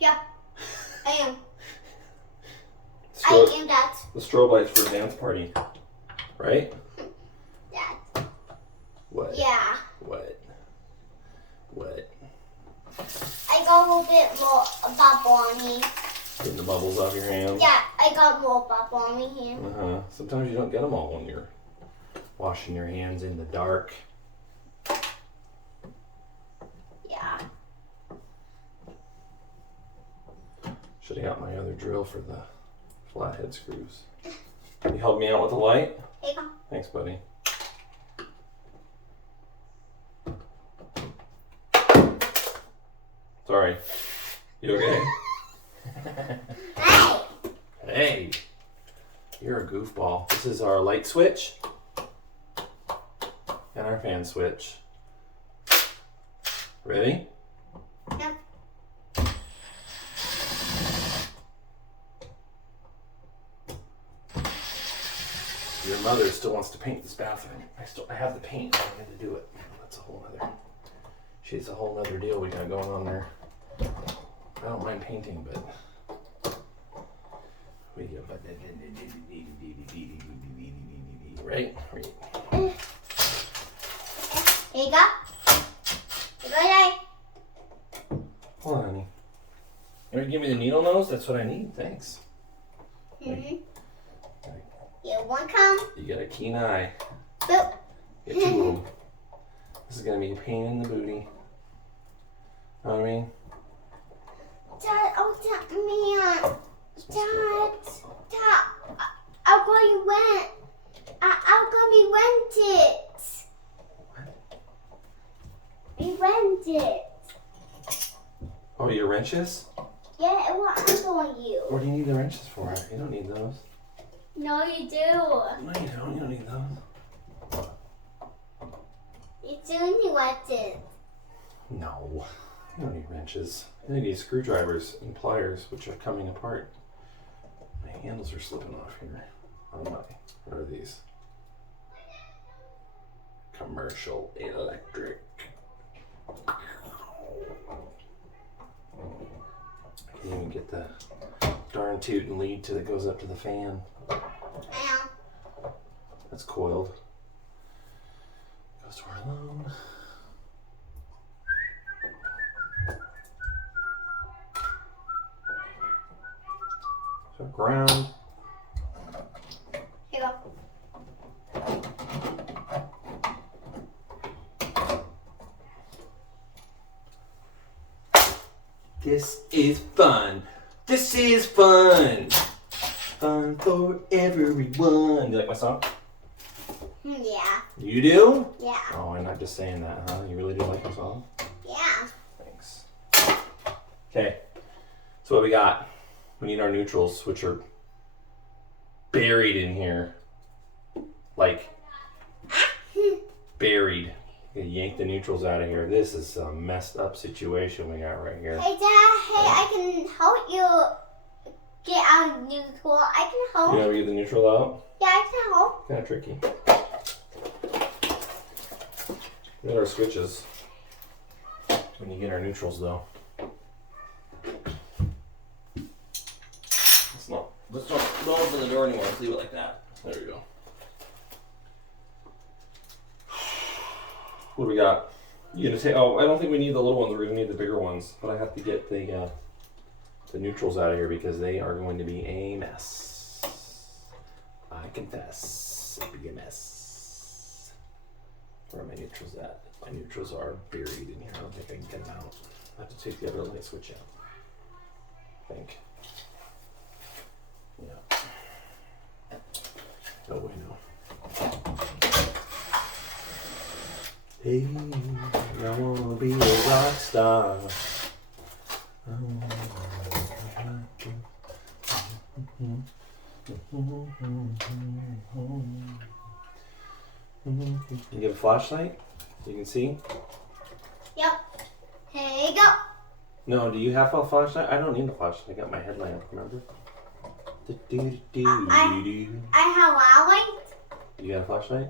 Yeah, I am. I am that. The strobe lights for a dance party, right? That. What? Yeah. What? I got a little bit more bubble on me. Getting the bubbles off your hands? Yeah, I got more bubble on my hand. Sometimes you don't get them all when you're washing your hands in the dark. Yeah. Should have got my other drill for the flathead screws. Can you help me out with the light? Here you go. Thanks, buddy. Sorry. You okay? Hey! Hey! You're a goofball. This is our light switch and our fan switch. Ready? Yep. Your mother still wants to paint this bathroom. I have the paint. I had to do it. That's a whole other. She's a whole other deal we got going on there. I don't mind painting, but right? Here you go. Here you go, Hold on, honey. You want to give me the needle nose? That's what I need. Thanks. Mm-hmm. Here, one come. You got a keen eye. Boop. Get two of them. This is going to be a pain in the booty. Know what I mean? Dad, man. Dad, how come you went? How come you went it? We went it. Oh, your wrenches? Yeah, what happened on you? What do you need the wrenches for? You don't need those. No, you do. No, you don't. You don't need those. You do need weapons. No. You don't need wrenches. You need screwdrivers and pliers, which are coming apart. My handles are slipping off here. On my, what are these? Commercial electric. I can't even get the darn toot and lead that goes up to the fan. That's coiled. Goes to our loan. So ground. Here you go. This is fun. This is fun. Fun for everyone. You like my song? Yeah. You do? Yeah. Oh, I'm not just saying that, huh? You really do like my song? Yeah. Thanks. Okay. So what we got? We need our neutrals, which are buried in here. Like, buried. You yank the neutrals out of here. This is a messed up situation we got right here. Hey, Dad. Hey, I can help you get out of neutral. I can help. You want to get the neutral out? Yeah, I can help. Kind of tricky. We got our switches. When you get our neutrals, though. Let's don't open the door anymore. Let's leave it like that. There we go. What do we got? You gonna say? Oh, I don't think we need the little ones. We're gonna need the bigger ones. But I have to get the neutrals out of here because they are going to be a mess. I confess, it'll be a mess. Where are my neutrals at? My neutrals are buried in here. I don't think I can get them out. I have to take the other light switch out. I think. Yeah. Oh, wait, no. Hey, I wanna be a rock star. You have a flashlight? You can see? Yep. Here you go. No, do you have a flashlight? I don't need a flashlight. I got my headlamp, remember? I have a light. You got a flashlight?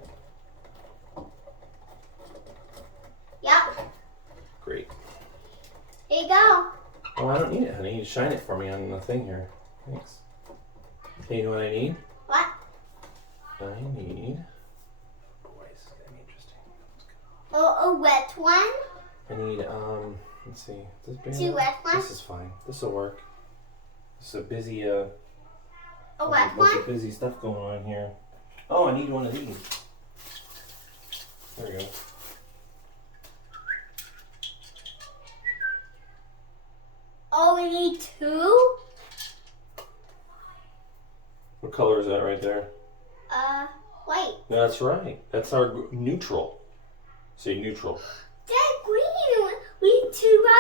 Yep. Great. Here you go. Oh, I don't need it, honey. You shine it for me on the thing here. Thanks. Hey, you know what I need? What? I need... Boy, this is going to be interesting. A wet one? I need, let's see. Is this big 2 enough? wet ones? This is fine. This will work. This is a busy, A wet bunch one? of busy stuff going on here. Oh, I need one of these. There we go. Oh, we need 2? What color is that right there? White. That's right. That's our neutral. Say neutral. That green. We need 2 red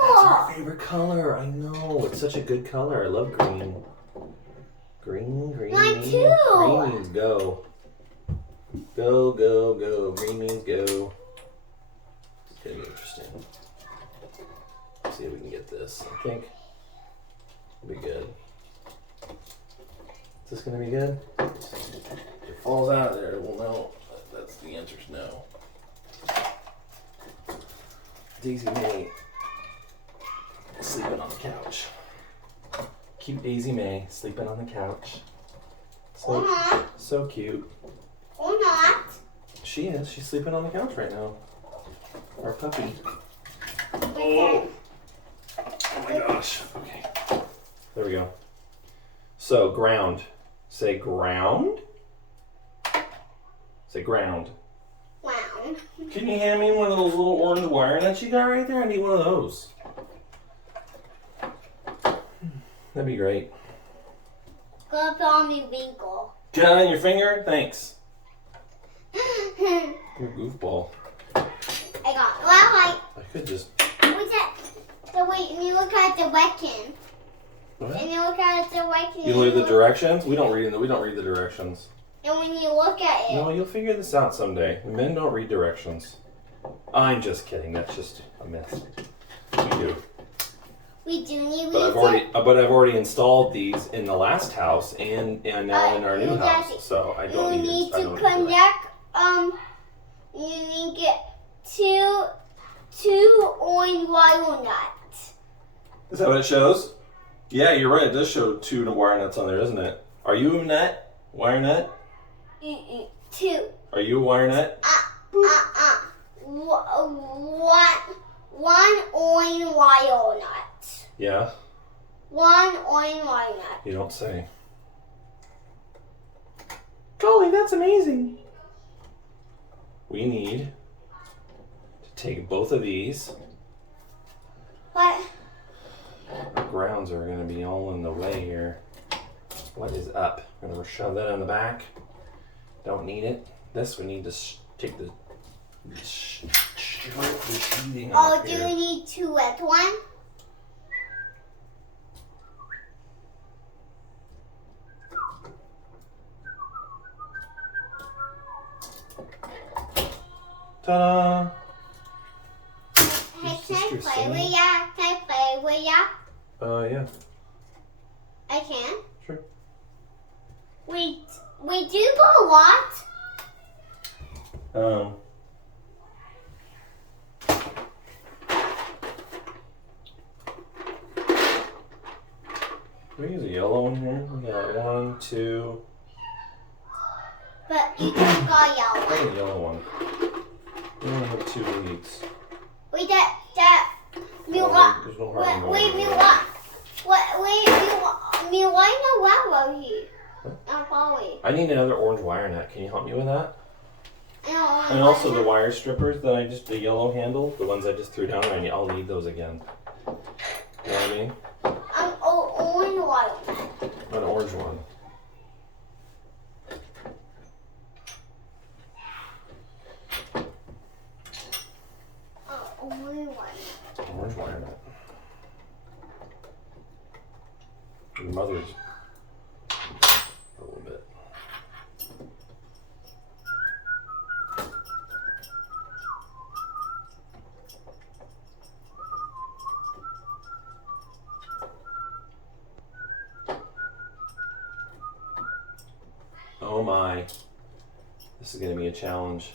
That's our color. favorite color. I know. It's such a good color. I love green. Green, green, Mine green. too. Green means go. Go, go, go. Green means go. It's gonna be interesting. Let's see if we can get this. I think it'll be good. Is this gonna be good? If it falls out of there, we'll know. That's the answer's no. Daisy May sleeping on the couch. Cute Daisy May sleeping on the couch. Or not. So cute. Or not. She is. She's sleeping on the couch right now. Our puppy. Okay. Oh my gosh. Okay. There we go. So, ground. Say ground. Say ground. Round. Can you hand me one of those little orange wire nuts you got right there? I need one of those. That'd be great. Gonna put on me winkle. Get it on your finger? Thanks. You're a goofball. I got well, I could just... what's that? So wait, and you look at the weapon. What? And you look at the weapon. You read the directions? We don't read the directions. And when you look at it. No, you'll figure this out someday. Men don't read directions. I'm just kidding. That's just a myth. We do. We do need But I've already installed these in the last house and now in our new house. So I don't You need need to to connect. You need to get two orange wire nuts. Is that what it shows? Yeah, you're right. It does show 2 wire nuts on there, doesn't it? Are you a nut? Wire nut? 2. Are you a wire nut? One orange wire nut. Yeah. One orange wire nut. You don't say. Golly, that's amazing. We need to take both of these. What? Our grounds are going to be all in the way here. What is up? I'm going to shove that in the back. Don't need it. This we need to take the sheathing Oh, off do here. you need 2 wet one? Ta-da! Hey, Your can I sister's play with singing? ya? Can I play with ya? Yeah. I can. Sure. We do go a lot. Can we use a yellow one here? We got 1, 2. But you just got I yellow. got a yellow one. We only have 2 leads. Wait, that me Oh, what? there's no harm in Wait, going me there. what? What? Wait, me why no yellow here? What? I'm following. I need another orange wire nut. Can you help me with that? I don't want And also the wire strippers that the yellow handle, the ones I just threw down, I'll need those again. You know what I mean? orange one. An orange one. Orange one. Orange wire nut. Your mother's a little bit. Oh my. This is going to be a challenge.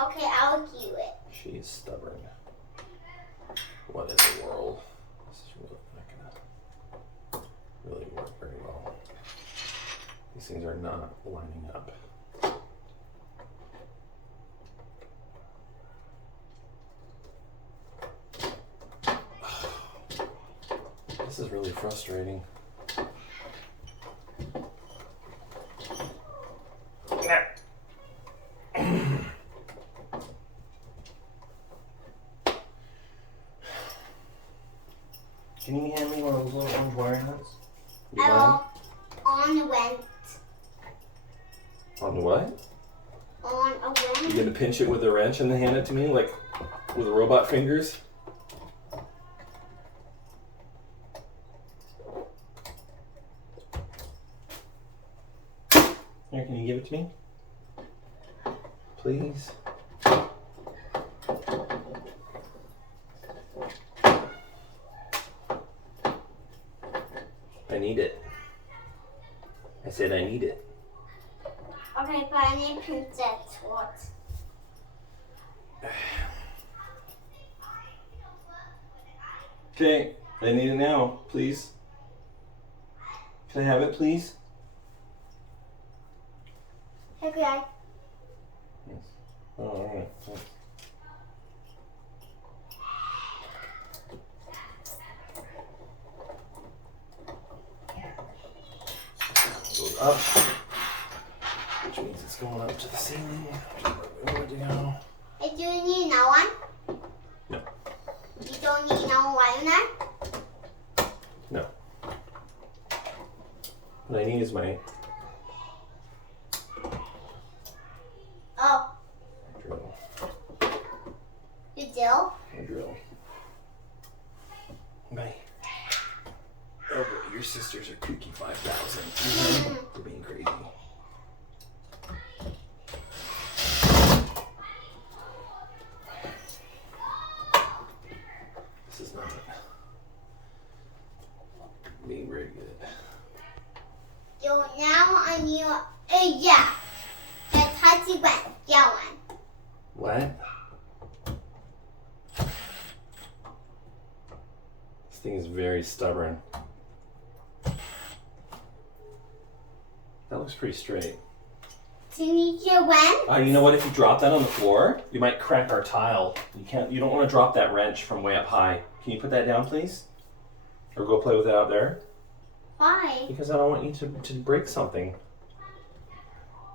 Okay, I'll do it. She's stubborn. What in the world? This is things are not lining up. This is really frustrating. Can you hand me one of those little orange wiring nuts? On the vent. On the what? On a vent. You gonna pinch it with a wrench and then hand it to me, like with robot fingers? Here, can you give it to me? Please? I need it. I said I need it. Okay, but I need princess what? Okay, I need it now, please. Can I have it, please? Okay. Yes. Oh, all right. Thanks. Goes up, which means it's going up to the ceiling. Where to go? Hey, do you need no one? No. You don't need no wire nut? No. What I need is my Oh, drill. you do? My drill. My. Oh, but your sisters are kooky 5,000. They're being crazy. This is not being very good. So now I need yeah. That's how to went. Yeah, one. What? This thing is very stubborn. That looks pretty straight. Do you need your one? You know what? If you drop that on the floor, you might crack our tile. You don't want to drop that wrench from way up high. Can you put that down, please? Or go play with it out there? Why? Because I don't want you to break something.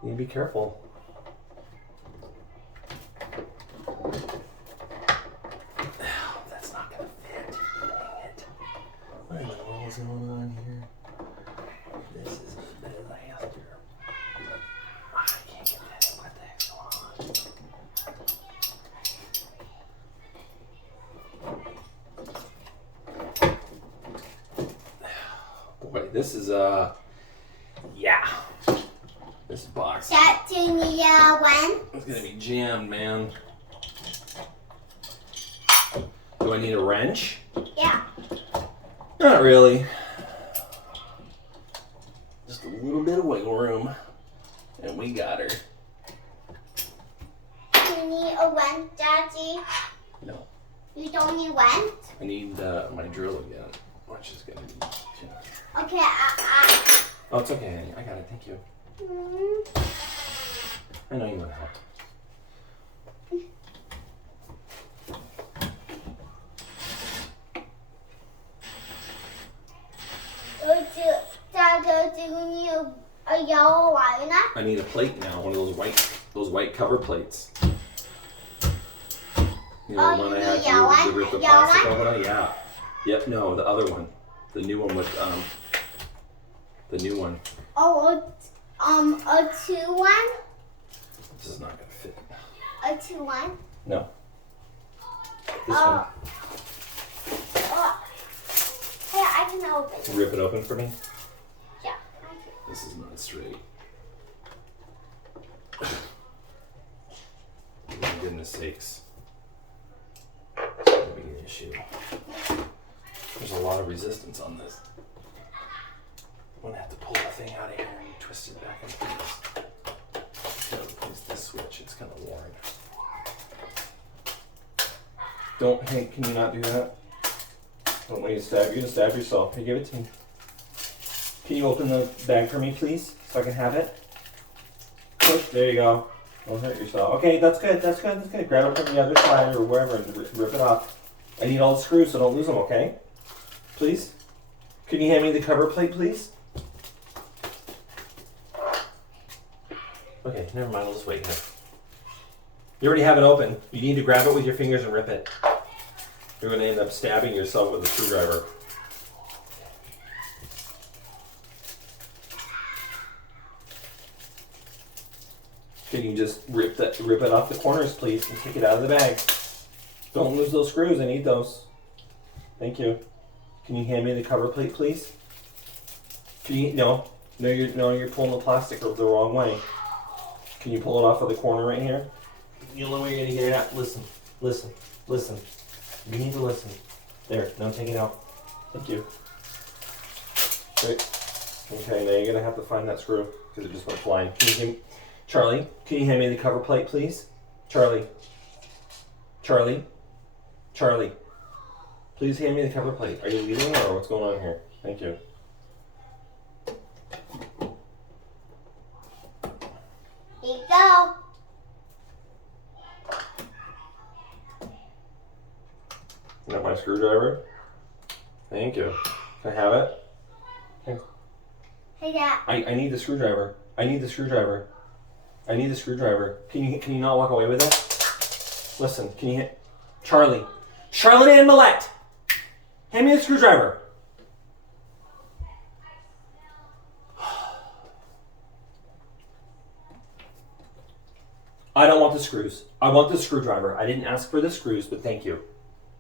You need to be careful. That's not gonna fit. Dang it. What in the world is going on here? This is a disaster. I can't get that. What the heck's going on? Boy, this is yeah. This box That do you need one? is gonna be jammed, man. Do I need a wrench? Yeah. Not really. Just a little bit of wiggle room, and we got her. Do you need a one, Daddy? No, You don't need one? I need my drill again, which is gonna be. Okay, Oh, it's okay, honey. I got it. Thank you. I know you want help. Dad, do you need a yellow wire nut? I need a plate now. One of those white cover plates. You know, Oh, the one you I need had to yellow rip one? the Yellow plastic one? over. Yeah. Yep. No, the other one. The new one with the new one. Oh, a 2-1? This is not gonna fit. A 2-1? No. This one. Oh. Hey, I can open it. Rip it open for me. Yeah. This is not straight. For goodness sakes. It's gonna be an issue. There's a lot of resistance on this. I'm gonna have to pull the thing out of here and twist it back into this. Gotta replace this switch, it's kind of worn. Hey, can you not do that? Don't want you to stab. You're gonna stab yourself. Hey, give it to me. Can you open the bag for me, please? So I can have it. Push. There you go. Don't hurt yourself. Okay, that's good. That's good. That's good. Grab it from the other side or wherever and rip it off. I need all the screws, so don't lose them. Okay? Please. Can you hand me the cover plate, please? Okay, never mind. I'll just wait here. You already have it open. You need to grab it with your fingers and rip it. You're going to end up stabbing yourself with a screwdriver. Can you just rip it off the corners, please, and take it out of the bag? Don't lose those screws. I need those. Thank you. Can you hand me the cover plate, please? Can you? No, you're pulling the plastic the wrong way. Can you pull it off of the corner right here? The only way you're gonna get it out. Listen. You need to listen. There. Now take it out. Thank you. Great. Okay, now you're gonna have to find that screw because it just went flying. Charlie, can you hand me the cover plate, please? Charlie. Please hand me the cover plate. Are you leaving or what's going on here? Thank you. Here you go. You got my screwdriver? Thank you. Can I have it? Okay. Hey, Dad. I need the screwdriver. I need the screwdriver. Can you not walk away with it? Listen, can you hit Charlie? Charlotte Ann Millette! Hand me the screwdriver. I don't want the screws. I want the screwdriver. I didn't ask for the screws, but thank you.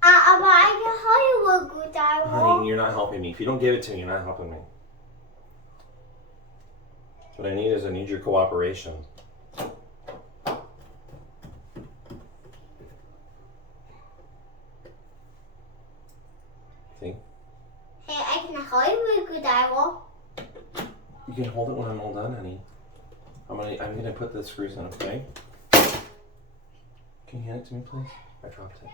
But I can help you with good Honey, you're not helping me. If you don't give it to me, you're not helping me. What I need your cooperation. See? Hey, I can help you with good eye. You can hold it when I'm all done, honey. I'm gonna put the screws in, okay? Can you hand it to me, please? I dropped it.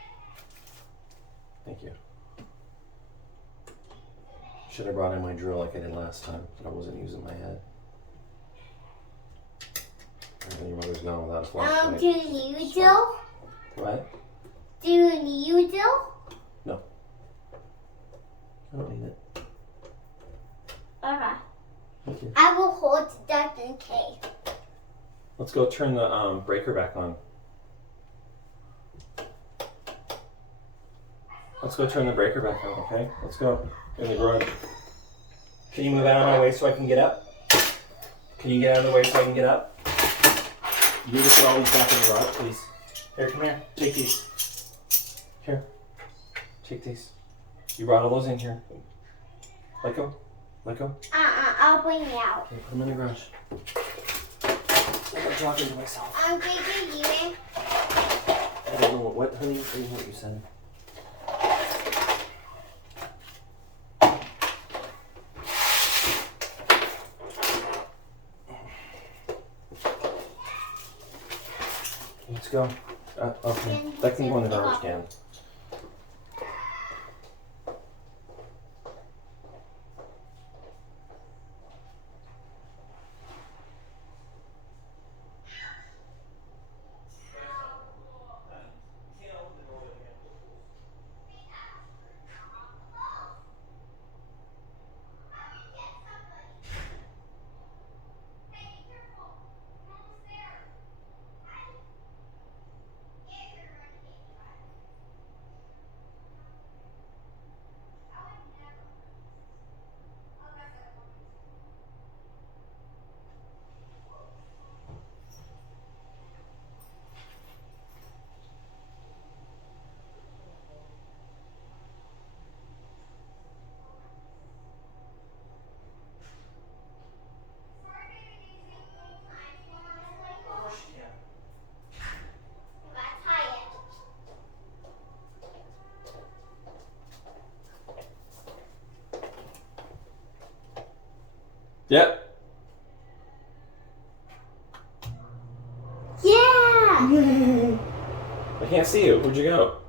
Thank you. Should have brought in my drill like I did last time, but I wasn't using my head. And your mother's gone without a flashlight. Do you need drill? What? Do you need drill? No. I don't need it. Alright. Thank you. I will hold that in case. Let's go turn the breaker back on. Let's go turn the breaker back on, okay? Let's go. In the garage. Can you move out of my way so I can get up? Can you get out of the way so I can get up? You need to put all these back in the garage, please. Here, come here. Take these. Here. Take these. You brought all those in here. Let go. Let go. I'll bring you out. Okay, put them in the garage. I'm talking to myself. I'm taking you in. I don't know what, honey. I don't know what you said. Let's go. Okay. That can go in the garbage can. Yep. Yeah! Yay! I can't see you. Where'd you go?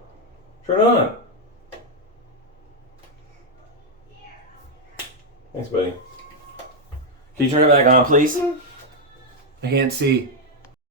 Turn it on. Thanks, buddy. Can you turn it back on, please? I can't see.